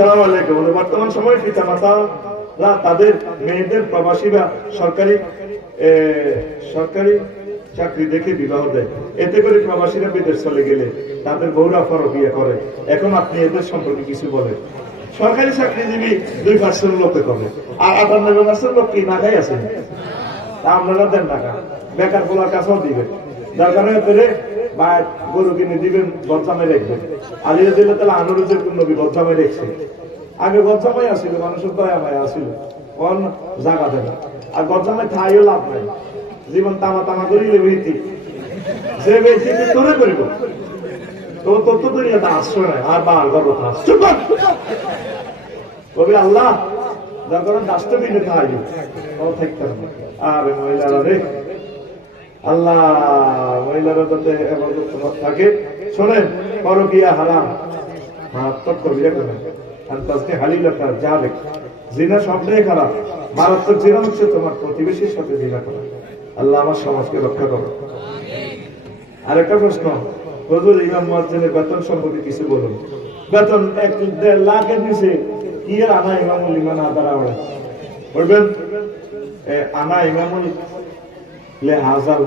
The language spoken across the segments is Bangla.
আসসালামু আলাইকুম। বর্তমান সময়ে পিতা মাতারা তাদের মেয়েদের প্রবাসীরা সরকারি সরকারি চাকরি দেখে বিবাহ দেয়। এতে করে প্রবাসীরা বিদেশ চলে গেলে তাদের বউরা বিয়ে করে। এখন আপনি এদের সম্পর্কে কিছু বলেন। সরকারি চাকরিজীবী দুই পার্সেন্ট লোকে করে আর আটানব্বই পার্সেন্ট লোক কি নাগাই আছে আপনারা দেন টাকা বেকার পোলার কাছেও দিবেন। যার কারণে বা গরু কিনে দিবেন গজ্জামে রাখবেন আলিয়া দিলে তাহলে আনুরুজের কোন নবী গজ্জামে রেখছে। আগে গজ্জামাই আসিল, মানুষের দয়া মায়া আসিল। কোন জায়গা দেবে আর গজ্জামে খাইও লাভ নাই। জীবন তামা তামা করিলে বেশি যে বেশি তোরে করিব? তো তোর তো দুনিয়াতে আশ্রয় নাই, আর বার গর্ব। কবি আল্লাহ যার ডাস্টবিনে খাইল ও থাকতে হবে। মহিলারা রে। আল্লাহ, মহিলারা যাতে থাকে। শোনেন, পরকিয়া হারাম। মারাত্মক করেন আর যা জিনা সবটাই খারাপ। মারাত্মক জিনা হচ্ছে তোমার প্রতিবেশীর সাথে জিনা করা। আল্লাহ আমার সমাজকে রক্ষা করো। আরেকটা প্রশ্ন। হজুর, ইমাম মুয়াজ্জিনের বেতন সম্পর্কে কিছু বলুন। বেতন এক দেড় লাখের নিচে। কি আনা ইমামুল ইমান আদারা বলবেন আনা ইমামুল লে হাজাল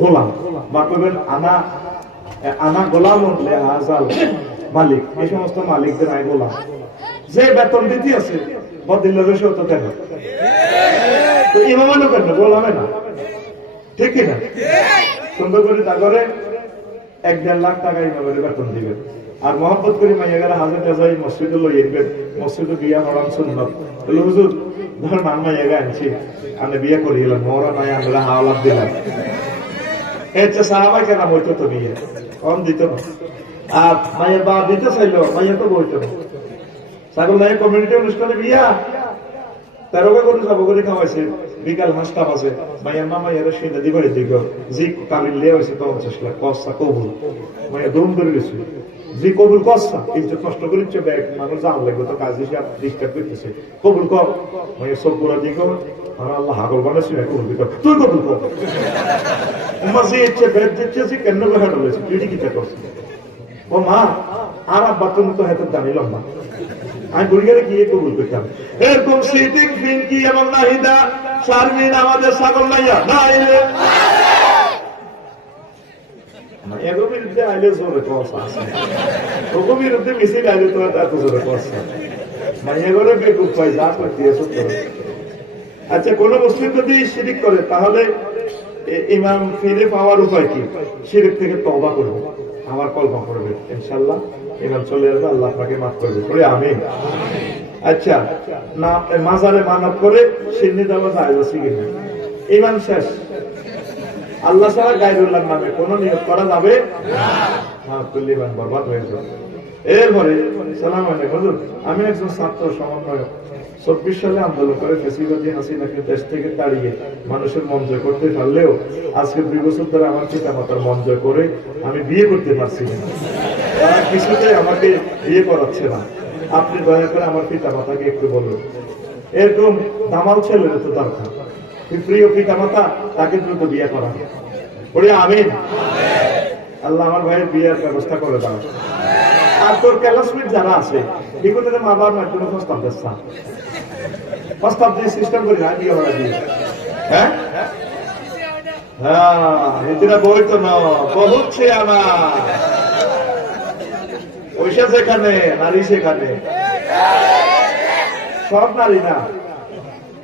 গোলাম। বা কইবেন আনা আনা গোলাম লে হাজাল মালিক। এই সমস্ত মালিকদের আই গোলাম। যে বেতন দিতে আছে বদিল্লা বেশি হতো কেন তো ইমামানো কেন গোলামে না। ঠিক না? সুন্দর করে তা করে, এক দেড় লাখ টাকা ইমামের বেতন দিবেন। আর মোহাম্মদ করে মাইয়া গেলে হাজার টাজাই মসজিদে লই আনবেন মসজিদে বিয়া করান সুন্নত। বলে, হুজুর, ধর মান মাইয়া গে আনছি। আমি বিয়ে করি এলাম মরা নাই আমরা হাওলাত দিলাম। এর চেয়ে সাহাবাই কেন হইতো তো বিয়ে। কম দিত না। আর মাইয়ের বা দিতে চাইলো, মাইয়া তো বইতো না। সাগর কমিউনিটি অনুষ্ঠানে বিয়া। তেরোকে করে যাব করে খাওয়াইছে বিকাল হাঁসটা বাজে। মাইয়ার মা মাইয়ার সিনে দিবারে দিক। জি কামিল লিয়ে হয়েছে পঞ্চাশ লাখ কসা কবুল। মাইয়া, দম করে গেছে জি, কবুল কসা কিন্তু কষ্ট করেছে ব্যাগ, মানুষ জান লাগবে, তো কাজ হিসেবে ডিস্টার্ব করতেছে। কবুল কর। মাইয়া, সব পুরা দিক আর আল্লাহ হাগল বানাইছি না কবুল তুই কবুল কর। উমা যে ইচ্ছে ব্যাগ দিচ্ছে যে কেন বেহার হয়েছে? তুই কি করছিস? ও মা, আর আব্বা তো না আমি গুড়িয়ারে গিয়ে কবুল করতাম? এরকম সিটিং ফিনকি এবং নাহিদা শারমিন আমাদের ছাগল নাইয়া। না এলে এগো বিরুদ্ধে আইলে জোরে কসা আছে ওগো বিরুদ্ধে মিছিল আইলে তো এত জোরে কসা মাইয়া ঘরে বেকুব পাই যা করতে আচ্ছা কোন মুসলিম যদি শিরিক করে, তাহলে ইমাম ফিরে পাওয়ার উপায় কি? শিরিক থেকে তবা করবে আমার কল্পনা করবে ইনশাল্লাহ ইমাম চলে আসবে, আল্লাহ আপনাকে মাফ করবে করে আমি আচ্ছা না, মাজারে মানব করে সিন্নি দেওয়া যায় বসি কিনা ইমাম শেষ। আল্লাহ ছাড়া গাইরুল্লাহ নামে কোন নিয়োগ করা যাবে হ্যাঁ তুল্লি ইমান বরবাদ হয়ে যাবে। এরপরে, সালাম আলাইকুম, হুজুর, আমি একজন ছাত্র সমন্বয়ক। চব্বিশ সালে আন্দোলন করে ফেসিবাদী হাসিনাকে দেশ থেকে তাড়িয়ে মানুষের মন জয় করতে পারলেও আজকে দুই বছর ধরে আমার পিতা মাতার মন জয় করে আমি বিয়ে করতে পারছি না। তারা কিছুতে আমাকে বিয়ে করাচ্ছে না। আপনি দয়া করে আমার পিতা মাতাকে একটু বলুন। এরকম দামাল ছেলের তো দরকার। প্রিয় পিতা মাতা তাকে দ্রুত বিয়ে করা বলি, আমিন। আল্লাহ আমার ভাইয়ের বিয়ের ব্যবস্থা করে দাও। আর তোর ক্লাসমেট যারা আছে এগুলো মা বাবার মাধ্যমে প্রস্তাব দিচ্ছা প্রস্তাব দিয়ে সিস্টেম করি না বিয়ে হওয়া দিয়ে হ্যাঁ? হ্যাঁ বই তো ন বহুত আমার। পয়সা সেখানে, নারী সেখানে। সব নারী না।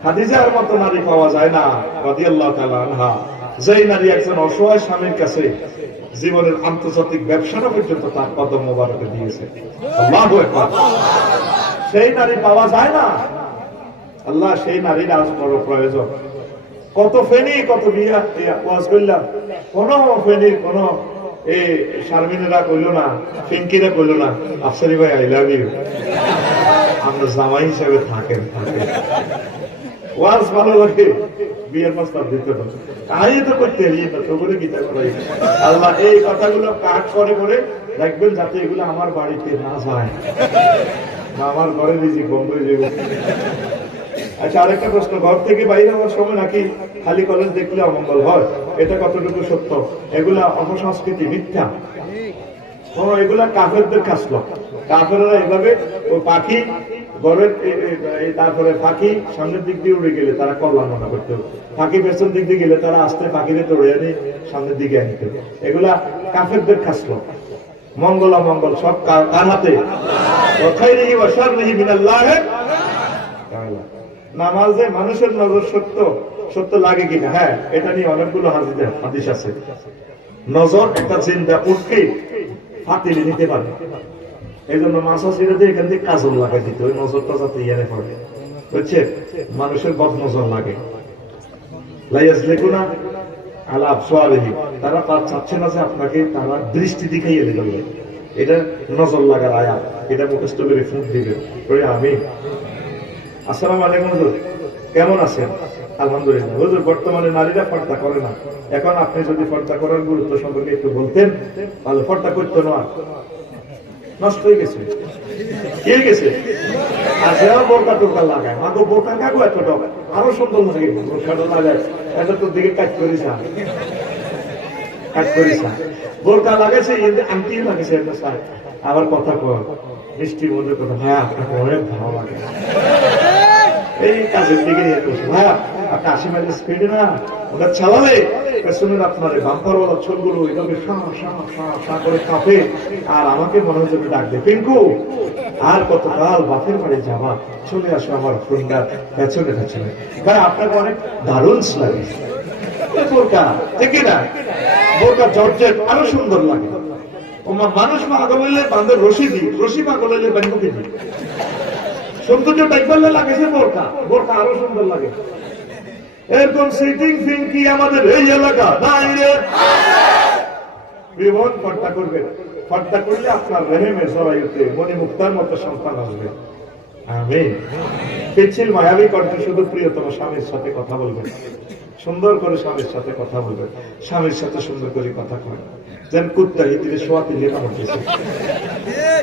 হাদিজার মতো নারী পাওয়া যায় না, রাদিয়াল্লাহু তাআলা আনহা। যেই নারী একজন অসহায় স্বামীর কাছে জীবনের আন্তর্জাতিক ব্যবসাটা পর্যন্ত তার কদম মোবারকে দিয়েছে। আল্লাহু আকবার। সেই নারী পাওয়া যায় না। আল্লাহ, সেই নারীর আজ বড় প্রয়োজন। কত ফেনি, কত বিয়া ওয়াজ করলাম। কোন ফেনির কোন শারমিনেরা কইল না ফিঙ্কিরা কইল না, আফসারি ভাই আই লাভ ইউ আমরা জামাই হিসাবে থাকেন ওয়াজ ভালো লাগে, বিয়ের প্রস্তাব দিতে তো করতে তো গীতা করাই। আল্লাহ, এই কথাগুলো কাট করে করে দেখবেন যাতে এগুলো আমার বাড়িতে না যায়। আমার ঘরে রিজিক বন্ধ হয়ে যাবে আচ্ছা আরেকটা প্রশ্ন, ঘর থেকে বাইরে হওয়ার সময় নাকি খালি কলেজ দেখলে অমঙ্গল হয়? এটা কতটুকু সত্য? এগুলা অপসংস্কৃতি, মিথ্যা। এগুলা কাফেরদের ও, পাখি তারপরে পাখি সামনের দিক দিয়ে উড়ে গেলে তারা কল্যাণ মনে করতো পাখি পেছন দিক দিয়ে গেলে তারা আস্তে পাখিদের দৌড়ে এনে সামনের দিকে আনিত এগুলা কাফেরদের খাসলো। মঙ্গল, অমঙ্গল, সব কার হাতে? নামাজে মানুষের নজর সত্য সত্য লাগে কিনা? হ্যাঁ এটা নিয়ে অনেকগুলো হাদিস আছে। নজর একটা চিন্তা উঠকে ফাতিলে নিতে পারে। এই জন্য মাসা সিরাতে এখান থেকে কাজল লাগাই দিত, ওই নজরটা যাতে ইয়ারে পড়ে। বুঝছে? মানুষের বদ নজর লাগে। লাইয়াস লেখুনা আলা আফসোয়ারিহি তারা আপনাকে তারা দৃষ্টি দেখাইয়ে দিল এটা নজর লাগার আয়া এটা মুখস্থ করে ফুট দিবে। আমি আসসালামু আলাইকুম, হুজুর। কেমন আছেন? আলহামদুলিল্লাহ। হুজুর, বর্তমানে নারীরা পর্দা করে না। এখন আপনি যদি পর্দা করার গুরুত্ব সম্পর্কে একটু বলতেন, তাহলে পর্দা করতো না। নষ্ট হয়ে গেছে। এত তোর দিকে কাজ কাজ একটা আবার কথা কর মিষ্টি মধ্যে কথা। হ্যাঁ আপনাকে অনেক ভালো লাগে। আর আমাকে মনে হচ্ছে যে ডাক পিঙ্কু, আর কতকাল বাপের বাড়ি যাওয়া চলে আমার অনেক লাগে। না আরও সুন্দর লাগে। মানুষ পাগল হইলে বান্ধব রশি দি রশি পাগল হইলে বান্ধবকে দি সৌন্দর্য টাইপাল্লে লাগেছে বোরকা বোরকা আরও সুন্দর লাগে। এরকম সিটিং ফিঙ্কি আমাদের এই এলাকা? বিভন ফর্দা করবে। ফর্দা করলে আপনার রেহেমে সবাইতে মনে মুক্তার মতো সন্তান আসবে। আমি পিচ্ছিল মায়াবী কণ্ঠে শুধু প্রিয়তম স্বামীর সাথে কথা বলবেন সুন্দর করে স্বামীর সাথে কথা বলবেন স্বামীর সাথে সুন্দর করে কথা কবেন যেন কুত্তা হিতিরে শোয়াতে লেখা এই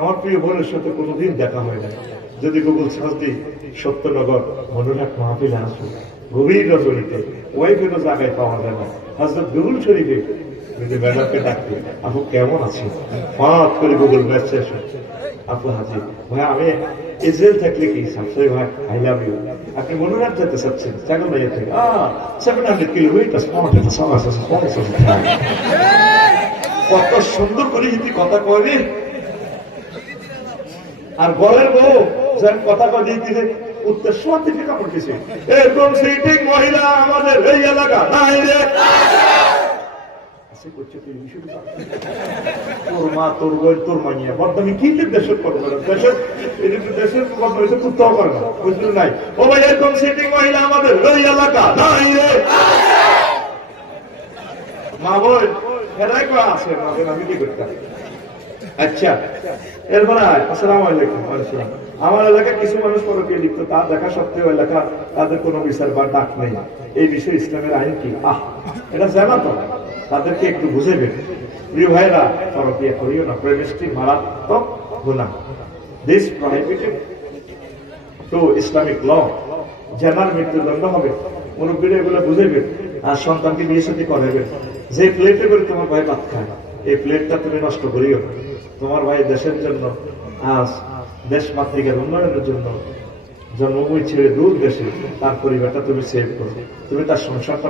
আমার প্রিয় বোনের সাথে কোনোদিন দেখা হয় না যদি গুগল সার্চ দিই সত্যনগর মনোরাট মাহফিলে আসো গভীর রজনীতে ওয়াইফেরও জায়গায় পাওয়া যায় না। হজরত গুগল শরীফে যদি ম্যাডামকে ডাকতে আপু কেমন আছে ফাঁক করে গুগল ম্যাপসে এসো আপু হাজি ভাই আমি ইসরায়েল থাকলে কি সাবসাই ভাই আই লাভ ইউ। আপনি মনোরাট যেতে চাচ্ছেন? চাকল ভাইয়া থেকে। আহ সেভেন হান্ড্রেড কিলোমিটার স্পট এটা সমাজ আছে স্পট কত সুন্দর করে যদি কথা কয় রে। আর বলের বউ যেন কথা উত্তর সব দিছে। এরকম সিটিং মহিলা আমাদের এই এলাকা? নাই রে। কি? দেশের দেশের দেশের নাই? ও ভাই মহিলা আমাদের এই এলাকা? মা বই আমি কি করতাম? আচ্ছা এরপরে আসসালামু আলাইকুম। আমার এলাকায় কিছু মানুষ পরকীয় লিপ্ত তা দেখা সত্ত্বেও এলাকা তাদের কোনো বিচার বা ডাক নেই। এই বিষয়ে ইসলামের আইন কি? আহ, এটা জানা তো। তাদেরকে একটু বুঝেবেন প্রিয় ভাইরা পরকীয়া করিও না প্রেমিস্ট্রি মারাত্মক গুণা দিস টু ইসলামিক ল জেনার মৃত্যুদণ্ড হবে, মুরব্বীরা এগুলো বুঝেবেন আর সন্তানকে বিয়ে সাথে করাবেন যে প্লেটে করে তোমার ভয় ভাত খায়, এই প্লেটটা তুমি নষ্ট করিও না। তোমার ভাই দেশের জন্য, আজ দেশ মাতৃকার উন্নয়নের জন্য জন্মভূমি ছেড়ে দূর দেশে তার পরিবারটা তুমি সেভ করো। তুমি তার সংসারটা